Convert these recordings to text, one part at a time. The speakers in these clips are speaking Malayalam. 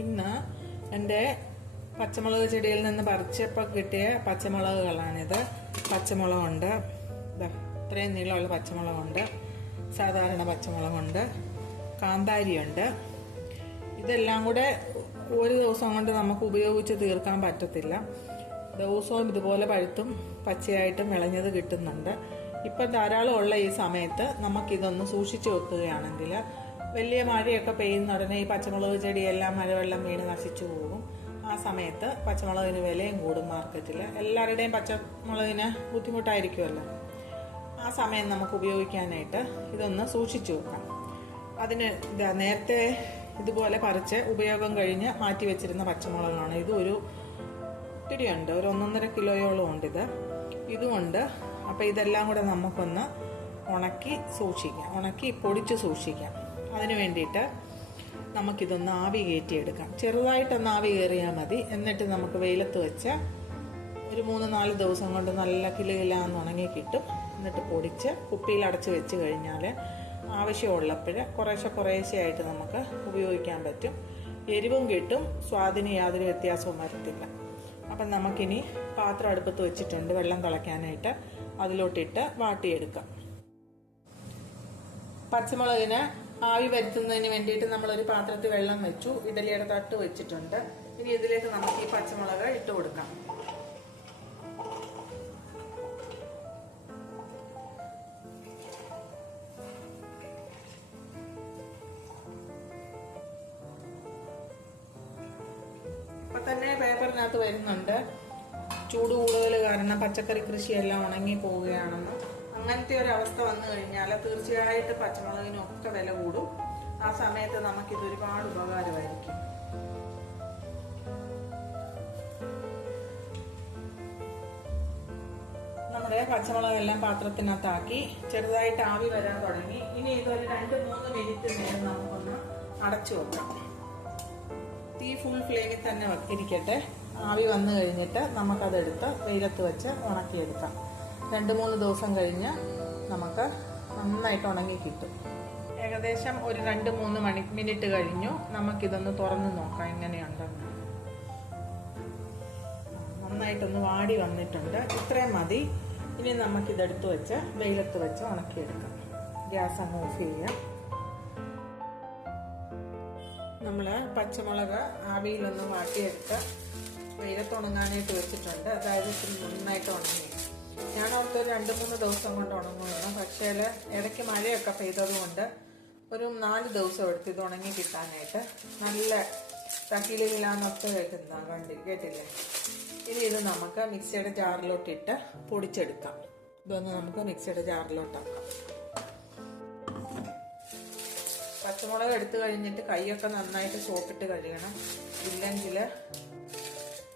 ഇന്ന് എൻ്റെ പച്ചമുളക് ചെടിയിൽ നിന്ന് പറിച്ചപ്പോൾ കിട്ടിയ പച്ചമുളകുകളാണിത്. പച്ചമുളകുണ്ട്, ഇത്രയും നീളമുള്ള പച്ചമുളകുണ്ട്, സാധാരണ പച്ചമുളകുണ്ട്, കാന്താരിയുണ്ട്. ഇതെല്ലാം കൂടെ ഒരു ദിവസം കൊണ്ട് നമുക്ക് ഉപയോഗിച്ച് തീർക്കാൻ പറ്റത്തില്ല. ദിവസവും ഇതുപോലെ പഴുത്തും പച്ചയായിട്ടും വിളഞ്ഞത് കിട്ടുന്നുണ്ട്. ഇപ്പം ധാരാളം ഉള്ള ഈ സമയത്ത് നമുക്കിതൊന്ന് സൂക്ഷിച്ചു വെക്കുകയാണെങ്കിൽ വലിയ മഴയൊക്കെ പെയ്യുന്ന ഉടനെ ഈ പച്ചമുളക് ചെടിയെല്ലാം മഴവെള്ളം വീണ് നശിച്ചു പോകും. ആ സമയത്ത് പച്ചമുളകിന് വിലയും കൂടും മാർക്കറ്റിൽ. എല്ലാവരുടെയും പച്ചമുളകിന് ബുദ്ധിമുട്ടായിരിക്കുമല്ലോ. ആ സമയം നമുക്ക് ഉപയോഗിക്കാനായിട്ട് ഇതൊന്ന് സൂക്ഷിച്ചു വെക്കാം. അതിന് നേരത്തെ ഇതുപോലെ പറിച്ച് ഉപയോഗം കഴിഞ്ഞ് മാറ്റി വെച്ചിരുന്ന പച്ചമുളകാണ്. ഇത് ഒരു ഇത്തിരിയുണ്ട്, ഒരു 1.5 കിലോയോളം ഉണ്ട് ഇതുകൊണ്ട്. അപ്പം ഇതെല്ലാം കൂടെ നമുക്കൊന്ന് ഉണക്കി സൂക്ഷിക്കാം, ഉണക്കി പൊടിച്ച് സൂക്ഷിക്കാം. അതിന് വേണ്ടിയിട്ട് നമുക്കിതൊന്ന് ആവി കയറ്റിയെടുക്കാം. ചെറുതായിട്ടൊന്ന് ആവി കയറിയാൽ മതി. എന്നിട്ട് നമുക്ക് വെയിലത്ത് വെച്ച് ഒരു 3-4 ദിവസം കൊണ്ട് നല്ല കിലുകിലാന്ന് ഉണങ്ങി കിട്ടും. എന്നിട്ട് പൊടിച്ച് കുപ്പിയിൽ അടച്ച് വെച്ച് കഴിഞ്ഞാൽ ആവശ്യമുള്ളപ്പോൾ കുറേശ്ശെയായിട്ട് നമുക്ക് ഉപയോഗിക്കാൻ പറ്റും. എരിവും കിട്ടും, സ്വാദിന് യാതൊരു വ്യത്യാസവും വരത്തില്ല. അപ്പം നമുക്കിനി പാത്രം അടുപ്പത്ത് വെച്ചിട്ടുണ്ട് വെള്ളം തിളയ്ക്കാനായിട്ട്. അതിലോട്ടിട്ട് വാട്ടിയെടുക്കാം. പച്ചമുളകിന് ആവി വരുത്തുന്നതിന് വേണ്ടിയിട്ട് നമ്മളൊരു പാത്രത്തിൽ വെള്ളം വെച്ചു, ഇഡലിയുടെ തട്ട് വെച്ചിട്ടുണ്ട്. ഇനി ഇതിലേക്ക് നമുക്ക് ഈ പച്ചമുളക് ഇട്ട് കൊടുക്കാം. ഇപ്പൊ തന്നെ പേപ്പറിനകത്ത് വരുന്നുണ്ട് ചൂട് കൂടുതൽ കാരണം പച്ചക്കറി കൃഷിയെല്ലാം ഉണങ്ങി പോവുകയാണെന്ന്. അങ്ങനത്തെ ഒരു അവസ്ഥ വന്നു കഴിഞ്ഞാൽ തീർച്ചയായിട്ടും പച്ചമുളകിനൊക്കെ വില കൂടും. ആ സമയത്ത് നമുക്കിത് ഒരുപാട് ഉപകാരമായിരിക്കും. നമ്മുടെ പച്ചമുളകെല്ലാം പാത്രത്തിനകത്താക്കി ചെറുതായിട്ട് ആവി വരാൻ തുടങ്ങി. ഇനി ഇതൊരു 2-3 മിനിറ്റ് നേരം നമുക്കൊന്ന് അടച്ചു വെക്കാം. തീ ഫുൾ ഫ്ലെയിമിൽ തന്നെ ഇരിക്കട്ടെ. ആവി വന്നു കഴിഞ്ഞിട്ട് നമുക്കതെടുത്ത് വെയിലത്ത് വെച്ച് ഉണക്കിയെടുക്കാം. 2-3 ദിവസം കഴിഞ്ഞ് നമുക്ക് നന്നായിട്ട് ഉണങ്ങി കിട്ടും. ഏകദേശം ഒരു 2-3 മിനിറ്റ് കഴിഞ്ഞു. നമുക്കിതൊന്ന് തുറന്ന് നോക്കാം എങ്ങനെയുണ്ടെന്ന്. നന്നായിട്ടൊന്ന് വാടി വന്നിട്ടുണ്ട്. ഇത്രയും മതി. ഇനി നമുക്കിതെടുത്ത് വെച്ച് വെയിലത്ത് വെച്ച് ഉണക്കിയെടുക്കാം. ഗ്യാസ് അങ്ങ് ഓഫ് ചെയ്യാം. നമ്മൾ പച്ചമുളക് ആവിയിലൊന്ന് വാട്ടിയെടുത്ത് വെയിലത്ത് ഉണങ്ങാനായിട്ട് വെച്ചിട്ടുണ്ട്. അതായത് ഇത്തിരി നന്നായിട്ട് ഉണങ്ങി. ഞാൻ ഓർത്ത് 2-3 ദിവസം കൊണ്ട് ഉണങ്ങുമെന്ന്. പക്ഷേ ഇടയ്ക്ക് മഴയൊക്കെ പെയ്തതുകൊണ്ട് ഒരു 4 ദിവസം എടുത്ത് ഇത് ഉണങ്ങി കിട്ടാനായിട്ട്. നല്ല തക്കിലില്ലാന്നൊക്കെ കേട്ടില്ലേ. ഇനി ഇത് നമുക്ക് മിക്സിയുടെ ജാറിലോട്ടിട്ട് പൊടിച്ചെടുക്കാം. ഇതൊന്ന് നമുക്ക് മിക്സിയുടെ ജാറിലോട്ടാക്കാം. പച്ചമുളക് എടുത്തു കഴിഞ്ഞിട്ട് കൈയൊക്കെ നന്നായിട്ട് സോപ്പിട്ട് കഴുകണം. ഇല്ലെങ്കിൽ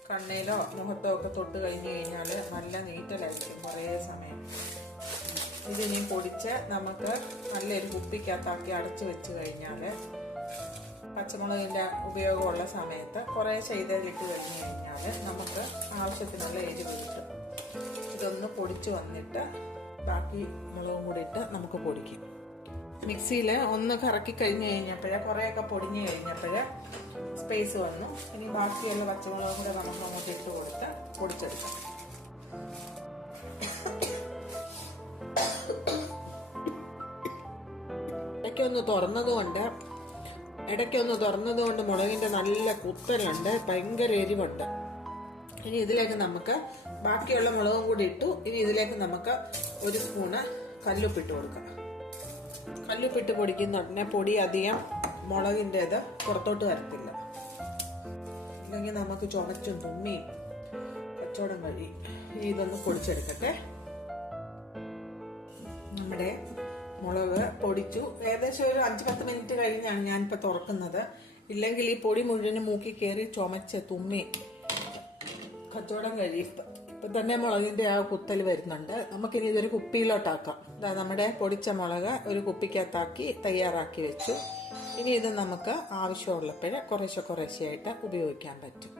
കണ്ണയിലോ മുഖത്തോ ഒക്കെ തൊട്ട് കഴിഞ്ഞു കഴിഞ്ഞാൽ നല്ല നീറ്റലായിരിക്കും കുറേ സമയം. ഇതിനി പൊടിച്ച് നമുക്ക് നല്ലൊരു കുപ്പിക്കകത്താക്കി അടച്ചു വെച്ച് കഴിഞ്ഞാൽ പച്ചമുളകിൻ്റെ ഉപയോഗമുള്ള സമയത്ത് കുറേശ്ശെ ഇതിലിട്ട് കഴിഞ്ഞു കഴിഞ്ഞാൽ നമുക്ക് ആവശ്യത്തിനുള്ള എരിവ് കിട്ടും. ഇതൊന്ന് പൊടിച്ച് വന്നിട്ട് ബാക്കി മുളകും കൂടി ഇട്ട് നമുക്ക് പൊടിക്കും. മിക്സിയിൽ ഒന്ന് കറക്കി കഴിഞ്ഞ് കഴിഞ്ഞപ്പോഴേ കുറേയൊക്കെ പൊടിഞ്ഞു കഴിഞ്ഞപ്പോഴേ സ്പേസ് വന്നു. ഇനി ബാക്കിയുള്ള പച്ചമുളകും കൂടെ നമുക്ക് അങ്ങോട്ട് ഇട്ട് കൊടുത്ത് പൊടിച്ചെടുക്കാം. ഇടയ്ക്കൊന്ന് തുറന്നതുകൊണ്ട് മുളകിന്റെ നല്ല കുത്തലുണ്ട്, ഭയങ്കര എരിവുണ്ട്. ഇനി ഇതിലേക്ക് നമുക്ക് ബാക്കിയുള്ള മുളകും കൂടി ഇട്ടു. ഇനി ഇതിലേക്ക് നമുക്ക് 1 സ്പൂണ് കല്ലുപ്പിട്ട് കൊടുക്കാം. കല്ലുപ്പിട്ട് പൊടിക്കുന്ന ഉടനെ പൊടി അധികം മുളകിൻ്റെത് പുറത്തോട്ട് വരത്തില്ല. അല്ലെങ്കിൽ നമുക്ക് ചുമച്ചും തുമ്മിയും കച്ചവടം കഴിയും. ഇനി ഇതൊന്ന് പൊടിച്ചെടുക്കട്ടെ. നമ്മുടെ മുളക് പൊടിച്ചു. ഏകദേശം ഒരു 5-10 മിനിറ്റ് കഴിഞ്ഞാണ് ഞാനിപ്പോൾ തുറക്കുന്നത്. ഇല്ലെങ്കിൽ ഈ പൊടി മുഴുവനും മൂക്കി കയറി ചുമച്ച് തുമ്മി കച്ചവടം കഴിയും. ഇപ്പം തന്നെ മുളകിൻ്റെ ആ കുത്തൽ വരുന്നുണ്ട്. നമുക്കിനി ഇതൊരു കുപ്പിയിലോട്ടാക്കാം. നമ്മുടെ പൊടിച്ച മുളക് ഒരു കുപ്പിക്കകത്താക്കി തയ്യാറാക്കി വെച്ചു. ഇനി ഇത് നമുക്ക് ആവശ്യമുള്ളപ്പോൾ കുറേശ്ശെയായിട്ട് ഉപയോഗിക്കാൻ പറ്റും.